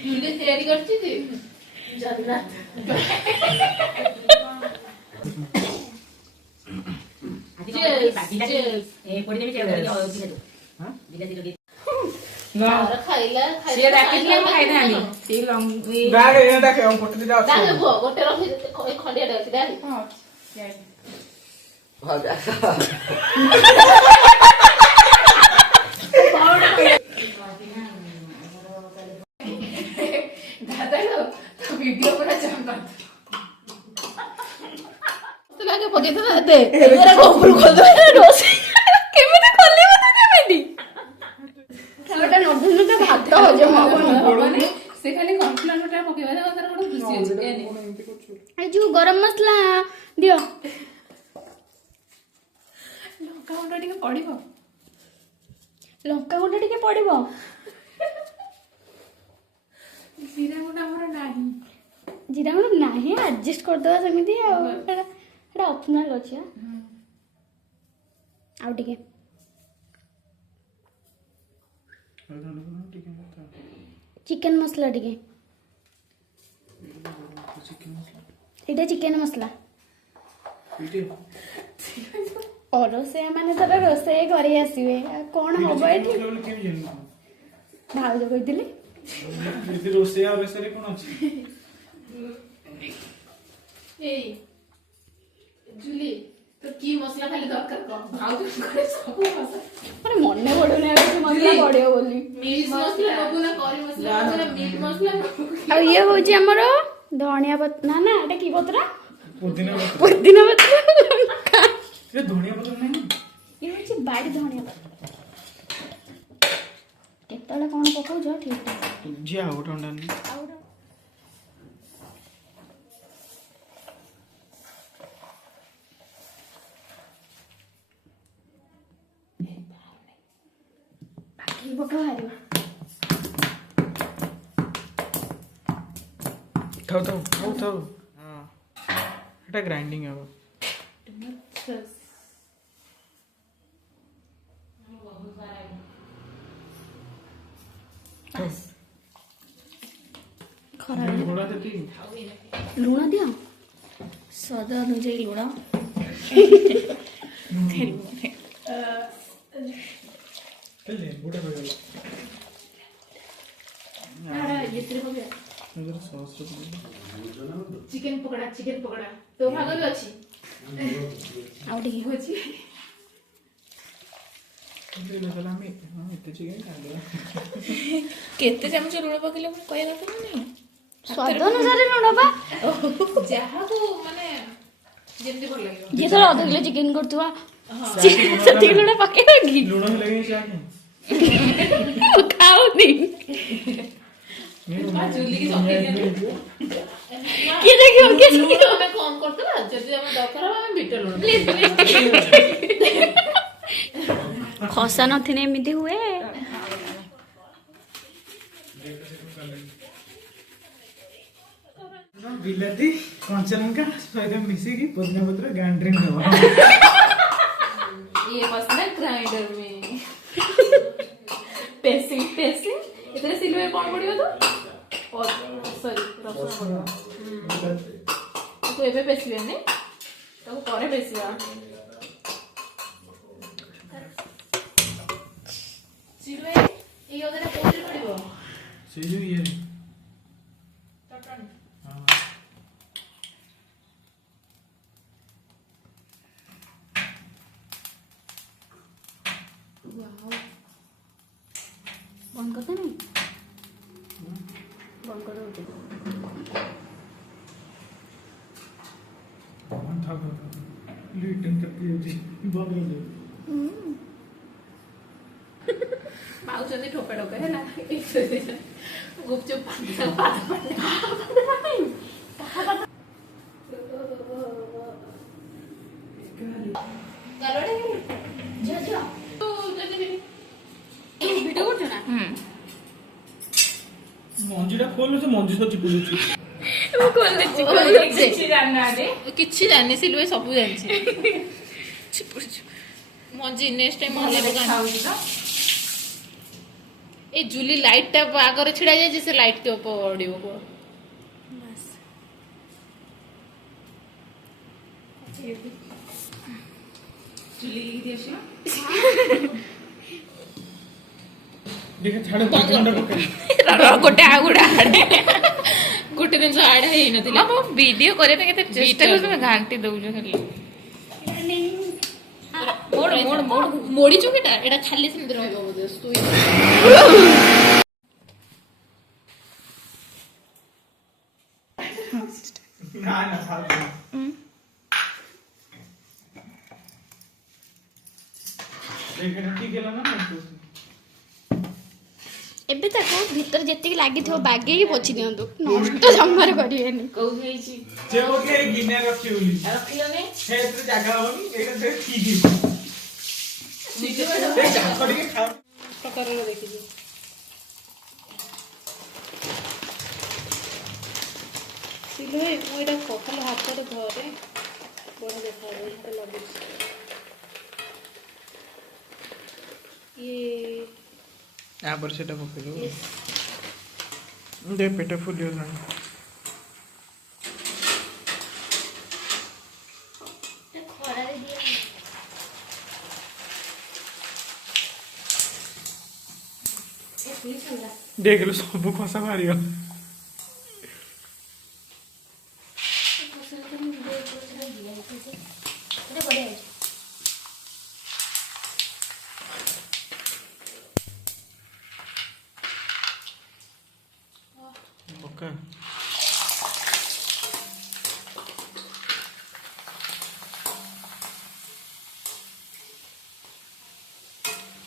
ଜୁଲି ତିଆରି କରିଛି ଯେ ଜଗନ୍ନାଥ ଗୋଟେ ରଖି ଖଣ୍ଡିଆଟେ ଅଛି ଭିଡିଓ ପୁରା ଭାତ ହଜମ ହବନି ସେ ଖାଲି କର୍ଣ୍ଣଫ୍ଲୋର ଟା ପକେଇବା ତାର ଗୋଟେ ଖୁସି ଅଛି ଏ ଯୋଉ ଗରମ ମସଲା ଦିଅ ଲଙ୍କା ଗୁଣ୍ଡ ଟିକେ ପଡିବ ଲଙ୍କା ଗୁଣ୍ଡ ଟିକେ ପଡିବ ଜିରା ଗୁଣ୍ଡ ଆମର ନାହିଁ ଜିରା ଗୁଣ୍ଡ ନାହିଁ ଆଡଜଷ୍ଟ କରିଦବା ସେମିତି ଆଉ ଏଟା ଅପସନାଲ ଅଛି ଆଉ ଟିକେ ଚିକେନ ମସଲା ଟିକେ ଏଇଟା ଚିକେନ ମସଲା ରୋଷେଇ ମାନେ ଧର ରୋଷେଇ କରି ଆସିବେ ଆଉ କଣ ହବ ଏଠି ଭାଉଜ କହିଥିଲି ରୋଷେଇ ଆଉ ରୋଷେଇରେ କଣ ଅଛି ଏଇ ଜୁଲି ତ କି ମସଲା ଖାଲି ଦରକାର କଣ ଭାଉଜ ଘରେ ସବୁ ମସଲା ମାନେ ମନେ ପଡୁନି ଆଉ କିଛି ମସଲା ପଡିବ ବୋଲି ମିଟ୍ ମସଲା ନବୁ ନା କରି ମସଲା ନବୁ ନା ମିଟ୍ ମସଲା ଆଉ ଇଏ ହଉଛି ଆମର ଧଣିଆ ପତ୍ର ନା ଏଟା କି ପତ୍ର ପୁଦିନା ପୁଦିନା ପତ୍ର ଏ ଧଣିଆ ପତ୍ର ନାହିଁ ଇଏ ହଉଛି ବାଡି ଧଣିଆ ପତ୍ର କେତେବେଳେ କଣ ପକଉଛ ଠିକ ଝିଅ ଆଉ ଗୋଟେ ଅଣ୍ଡା ବାକି ପକା ବାହାରିବ ଥାଉ ଥାଉ ଥାଉ ଥାଉ ହଁ ଏଟା ଗ୍ରାଇଣ୍ଡିଙ୍ଗ ହବ ଲୁଣ ଦିଅ ସ୍ୱାଦ ଅନୁଯାୟୀ ଲୁଣ ଚିକେନ ପକୋଡା ତୋ ଭାଗରେ ଅଛି ଆଉ ଟିକେ ହଉଛି କେତେ ଚାମଚ ଲୁଣ ପକେଇଲେ ମୁଁ କହିବା କଥା ନା ନାହିଁ ସ୍ୱାଦ ଅନୁସାରେ ଲୁଣ ବା ଯାହାକୁ ମାନେ ଯେମିତି ଭଲ ଲାଗିବ ଯିଏ ଧର ଅଧ କିଲୋ ଚିକେନ କରୁଥିବା ସେତିକି ଲୁଣ ପକେଇବା କି ଲୁଣ ହେଲେ ଖାଉନି ଜୁଲିକି ସକେଇ କିଏ ଦେଖିବ କିଏ ଦେଖିବ ଆମେ କମ କରୁଥିଲା ଯଦି ଆମେ ଦରକାର ହବ ଆମେ ବିଟ ଲୁଣ ଖସା ନଥିନେ ଏମିତି ହୁଏ ବିଲାତି କଞ୍ଚା ଲଙ୍କା ସହିତ ମିଶେଇକି ପୁଦିନା ପତ୍ର ଗ୍ରାଇଣ୍ଡରିଂ ହବ ये मसला ग्राइंडर में पेसिंग इतने सिलवे कौन पड़ियो तो और सॉरी रसुन पड़ियो तो एबे पेसिबे ने तो करे पेसिबा सिलवे ये ओदरे कोरी पड़ियो से जो ये बंद करते नहीं बंद करो था लिटिन करती है जी बंद कर दे पाउचंदी ठोका ठोका है ना गुपचुप मंजीटा खोल तो मंजी सब चिपुलुची କିଛି ଜାଣିନି ସିଲୁଏ ସବୁ ଜାଣିଛି ମଞ୍ଜି ନେକ୍ସଟ ଟାଇମ ମଞ୍ଜି ପକା ए जुली लाइट टा आगे छिड़ा जाए जैसे लाइट के ऊपर पड़ियो को बस जुली लिख दियो देखा छाड़ घंटा पकड़ गोटे आगुड़ा गोटे दिन आड़े ही नथिला मो वीडियो करे त केते चेष्टा कर तुम घांटी दउजो खाली मोड़ मोड़ मोड़ मोड़ी चुकेटा एटा खाली सिंदर रहबो बोदे सुई ना ना फाल देखा ठीक गेला ना ଏବେ ତାକୁ ଭିତରେ ଯେତିକି ଲାଗିଥିବ ବାଗେଇକି ପୋଛି ଦିଅନ୍ତୁ ନଷ୍ଟ ଜମାରୁ କରିବେନି କଉ ହେଇଛି जे ओके गिने रखी हुई ରଖିଲନି क्षेत्र जगह होनी एटा से ठीक है सीधे ए जाकर के खा प्रकारର ଦେଖିଛି ସିଲୁ ମୁଁ ଏଟା କଖାଲ ହାତରେ ଧରେ ବଡ଼ ଦେଖାଯାଏ ମତେ ଲାଗୁଛି ये यहाँ पर सेटा पकड़ दो दे पेट फुल हो जाना ଖରାରେ ଦିଅ देख लो सब खसा भारी हो ओके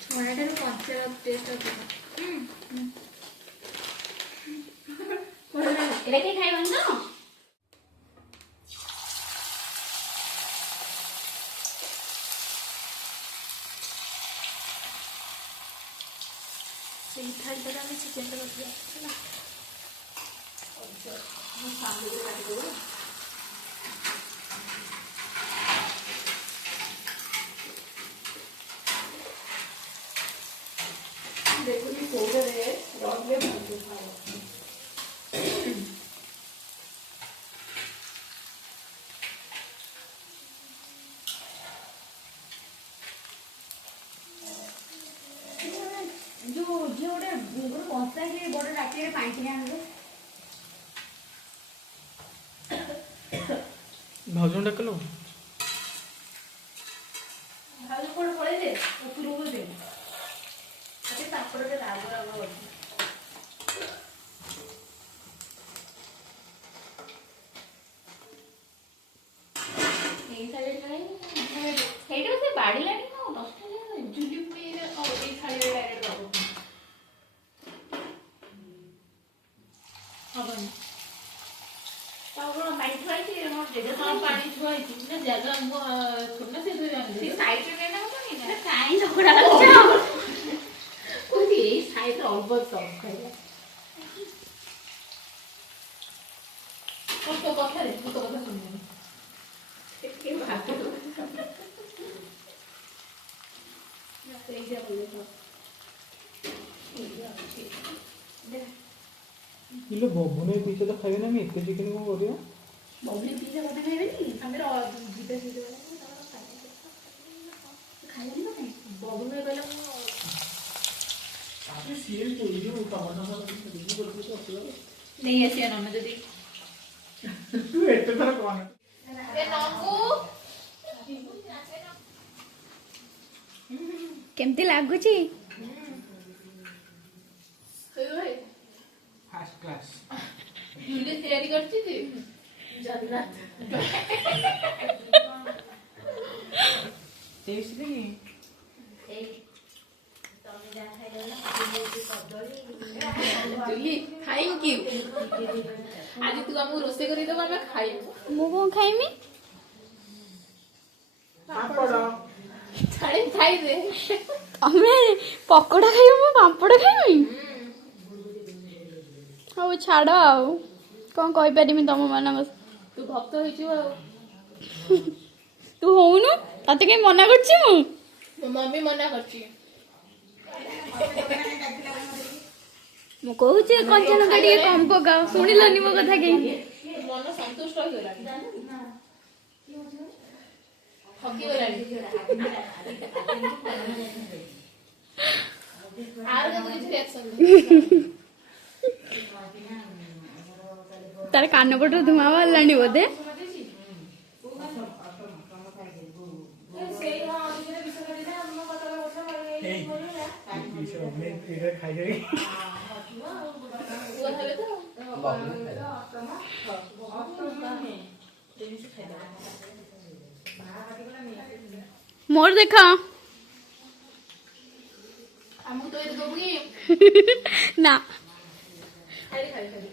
ଛଣାଟାରୁ କଞ୍ଚା ଟେଷ୍ଟ ଅଛି ଏଇଟା କେହି ଖାଇବନି ତ ସେଇ ଥାଳିଟାରେ ଆମେ ଚିକେନଟା ରଖିବା ହେଲା ମୁଁ ସାଙ୍ଗରେ କାଟିଦେବୁ ଦେଖୁଛି କୋଉଟାରେ ରଖିଲେ ଭଲ ଖାଇବ ଯୋଉ ଝିଅ ଗୋଟେ କଂସା କି ବଡ ରାତିରେ ପାଣି ଟିକେ ଆଣିବେ भाउजन डाकलो ଭାଉଜ କୋଉଠି ପଳେଇଲେ ଉପରକୁ ଦେ ଆରେ ତାପରରେ ରାଗ ରାଗ ଅଛି ଏଇ ଥାଳିରେ ଖାଇ ସେଇଟା ସେ ବାଡ଼ିଲାଣି ନା ନଷ୍ଟ ହେଇଗଲା ଜୁଲି ପୁଣି ଏଇ ଥାଳିରେ ଡାଇରେକ୍ଟ ଦବ ହବନି ତାକୁ ପାଣି ଥୁଆଇଛି ମୋ ଜେଜେ ହଁ ପାଣି ଥୁଆ ହେଇଛି ନା ଜାଗା ମୁଁ ଥୋଡ଼ି ନା ସେଇଥିରେ ଜାଣିଲି ସାଇଡରେ ନେଲେ ହବନି ନା କାଇଁ ଝଗଡା ଲାଗୁଛ କହୁଛି ଏଇ ସାଇଡରେ ଅଳ୍ପ ସବୁ ଖାଇବା ତୋ କଥାରେ ମୁଁ ତୋ କଥା ଶୁଣିନି ସେଇଟା इलो बबुने पीछे तो खाइबे ना मैं इतने चिकन को करियो बबली पिज्जा बना खाइबेनी ଆମର ଯିବେ ଯିବେ ଖାଇବନି ମାନେ ବବୁଲ କହିଲା ମୁଁ आगे सीएल को ये टमाटर सा देखि बोल तो असला ନେଇ ଆସିବା ନନା ଯଦି तू एते तरह कोन ଏ ନଙ୍ଗୁ କେମିତି ଲାଗୁଛି फर्स्ट क्लास ଜୁଲି ତିଆରି କରିଛି ଯେ ଜଗନ୍ନାଥ टेस्ट देखी ଜୁଲି ଥ୍ୟାଙ୍କ ୟୁ ଆଜି ତୁ ଆମକୁ ରୋଷେଇ କରି ଦେବୁ ଆମେ ଖାଇବୁ ମୁଁ କଣ ଖାଇମି पापड़ ଛାଡ଼ି ଖାଇଦେ ତମେ ପକୋଡା ଖାଇବ ମୁଁ ପାମ୍ପଡ଼ ଖାଇମି ହଉ ଛାଡ ଆଉ କଣ କହିପାରିବି ତମ ମାନଙ୍କ ତୁ ଭକ୍ତ ହେଇଯିବ ଆଉ ତୁ ହଉନୁ ତତେ କାଇଁ ମନା କରୁଛି ମୁଁ ମୋ ମମି ମନା କରିଛି ମୁଁ କହୁଛି କଞ୍ଚା ଲଙ୍କା ଟିକେ କମ ପକାଅ ଶୁଣିଲନି ମୋ କଥା କେହି ମନ ସନ୍ତୁଷ୍ଟ ହେଇଗଲାଣି ଠକିଗଲାଣି ଆର କିଛି ରିଆକ୍ସନ ତାର କାନ ପଟରୁ ଧୂଆଁ ବାହାରିଲାଣି ବୋଧେ मोर देखा ଆମକୁ ତ ଏଇଠି ଦବୁ କି ना ଖାଲି ଖାଲି ଖାଲି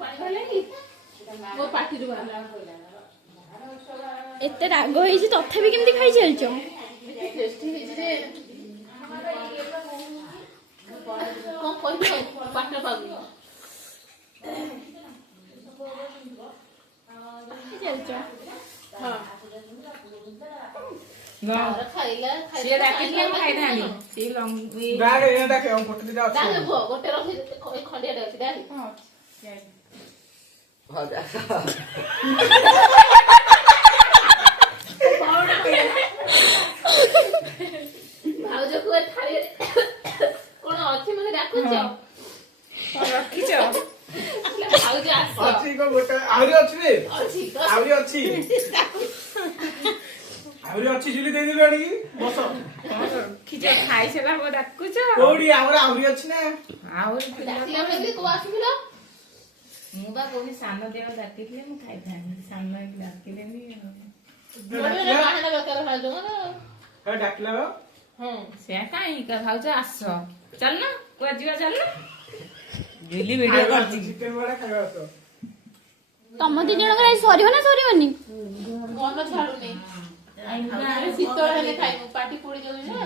ପାଣି ବାହାରିଲାନି ମୋ ପାଟିରୁ ବାହାରିଲା एते राग होइछि तथापि केमती खाइ चलछो टेस्टी ହେଇଛି ଯେ କଣ କହିବି ପାଟ ପାଗୁନି चलछो ହଁ ଖାଇଲା ସିଏ ଡାକିଥିଲେ ମୁଁ ଖାଇଥାନ୍ତି ସିଏ ବ୍ୟାଗ ଏଇଟା ଡାକେ ଆଉ ଗୋଟେ ଦିଟା ଅଛି ଡାକେ ପୁଅ ଗୋଟେ ରଖି ଖଣ୍ଡିଆ ଡାକି ଡାକି ଭାଉଜକୁ ଏ ଥାଳିରେ କଣ ଅଛି ମତେ ଡାକୁଛ ରଖିଛ ଭାଉଜ ଆସ ଅଛି କଣ ଗୋଟେ ଆହୁରି ଅଛି ରେ ଅଛି ତ ଆହୁରି ଅଛି ଆହୁରି ଅଛି ଝିଲି ଦେଇଦେବି ଆଣିକି ବସ ରଖିଛ ଖାଇସାରିଲା ପରେ ଡାକୁଛ କୋଉଠି ଆମର ଆହୁରି ଅଛି ନା ଆଉ ଡାକିଲା ବେଳେ କୋଉ ଆସିଥିଲ ମୁଁ ବା କହୁଛି ସାନ ଦେହ ଡାକିଥିଲେ ମୁଁ ଖାଇଥାନ୍ତି ସାନ ଡାକିଲେନି ବାହାନା ଦରକାର ଭାଉଜ ଡାକିଲା ବା ହଁ ସେ କାହିଁ ଭାଉଛ ଆସ ଚାଲୁନ କୁଆ ଯିବା ଚାଲୁନ ଡେଲି ଭିଡିଓ କରୁଛି ଚିକେନ ବଡା ଖାଇବା ଆସ ତମ ଦି ଜଣଙ୍କର ଆଜି ସରିବ ନା ସରିବନି ମନ ଛାଡୁନି ଶୀତଳ ହେଲେ ଖାଇବୁ ପାଟି ପୋଡି ଯାଉଛି ନା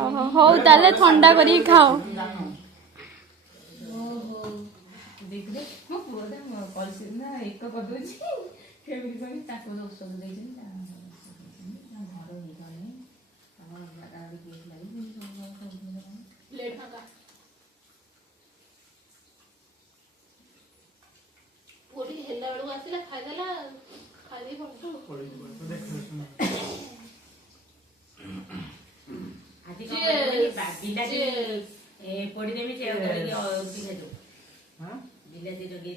ଓହୋ ହଉ ତାହେଲେ ଥଣ୍ଡା କରିକି ଖାଅ ଦେଖିଲେ ମୋ ପୁଅ ଟା କଲସି ନା ଏକ କରିଦଉଛି କେମିତି କଣ ତାକୁ ଔଷଧ ଦେଇଛନ୍ତି ଘର ହେଇଗଲେ ପ୍ଲେଟ୍ ଫାଙ୍କା ପୋଡି ହେଲା ବେଳକୁ ଆସିଲା ଖାଇଦେଲା ଖାଇଦେଇ ପଡୁ ଆଜି Cheers. ପୋଡିଦେବି ସେ ବିଲାତି ହଁ ବିଲାତି ଯୋଗେଇ